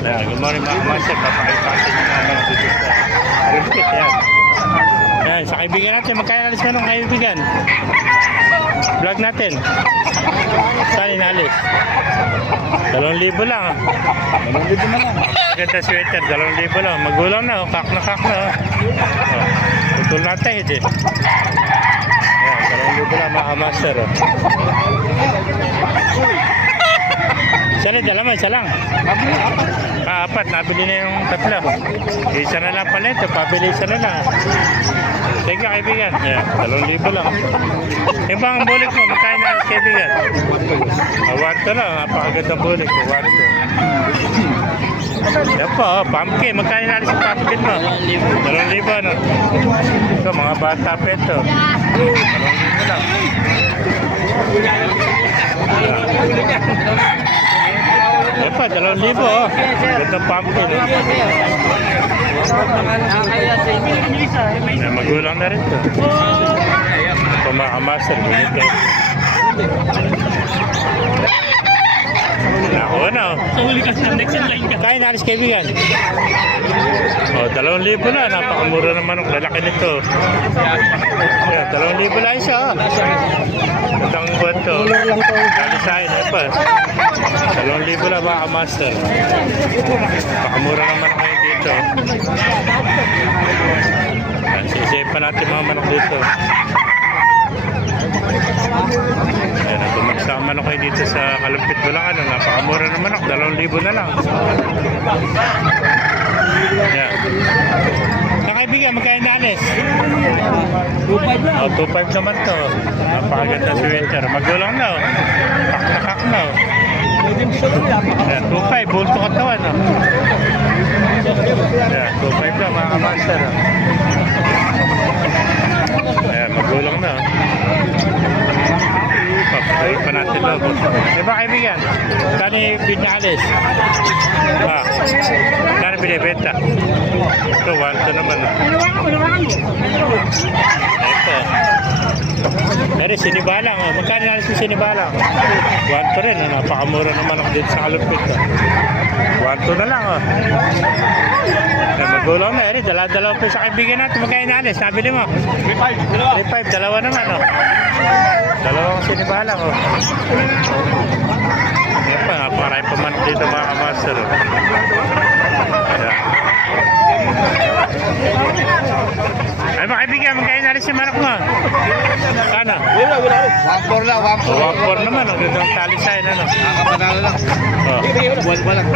Good morning mga kamaster. Papakita natin yung mga dito sa Aripit. Yan. Yan. Sa kaibigan natin. Magkaya alis na nung kaibigan. Vlog natin. Saan inalis? 2,000 lang. 2,000 na lang. Ganda sweater. 2,000 lang. Magulang na. Kak na kak na. Tutul natin ito. Yan. 2,000 lang mga kamaster. Saan yung dalaman? Isa lang. Apat. Nabili na yung tatlo. Isa na lang pala ito. Pabili isa na lang. Sige kaibigan. Yan. 2,000 lang. Yung bang bulik mo? Magkain na kaibigan. Awarto lang. Napakagandang bulik. Awarto. Yan po. Pumpkin. Magkain na si pumpkin mo? 2,000 no? Ito mga bata pa ito. 2,000 lang. Yan pa, 2,000 oh. Gandang pumpkin. Magulang na rin ito. Ito mga kamaster. Ako na oh. Kaya nalis kaibigan. O, 2,000 na. Napakamura ng manok. Lalaki nito. Yan, 2,000 lang isa oh. Itang buwan to. Kalisahin. Yan pa. 2,000 lang mga kamaster. Napakamura ng manok ngayon dito. Sisipan natin mga manok dito. Ayan, tumagsama manok kayo dito sa Kalumpit Bulacan. Napakamura ng manok. 2,000 na lang. Ayan. Kaibigan, magkaya nalis? 2,500 lang. 2,500 naman to. Napakaganda si Winter. Magulang na oh. Kak na oh. Ayan, 2,500. Bulto katawan oh. Ayan, 2,500 lang mga kamaster oh. Ayan, magulang na oh. Papakay pa natin logo. Diba kaibigan? Kani binalis? Kani binibenta? Ito, 1 naman. Ito. Pero sinibalang. Magkano nalis yung sinibalang? 1 rin. Napakamura naman ako dito sa Kalumpit. 1 na lang. Magulang na. Dala-dalawa pa sa kaibigan natin. Magkano nalis? Nabili mo? 3,500. Dalawa naman. Dalawang sinibalang. Yan pa. Napakarami pa man dito mga kamaster. Ay mga kaibigan, magkaya nalis yung manok mo. Sana? 1,400 lang. 1,400. 1,400 naman. Ang gandang talisayan ano. Nakapanalo lang. Oh. Buwan pa lang.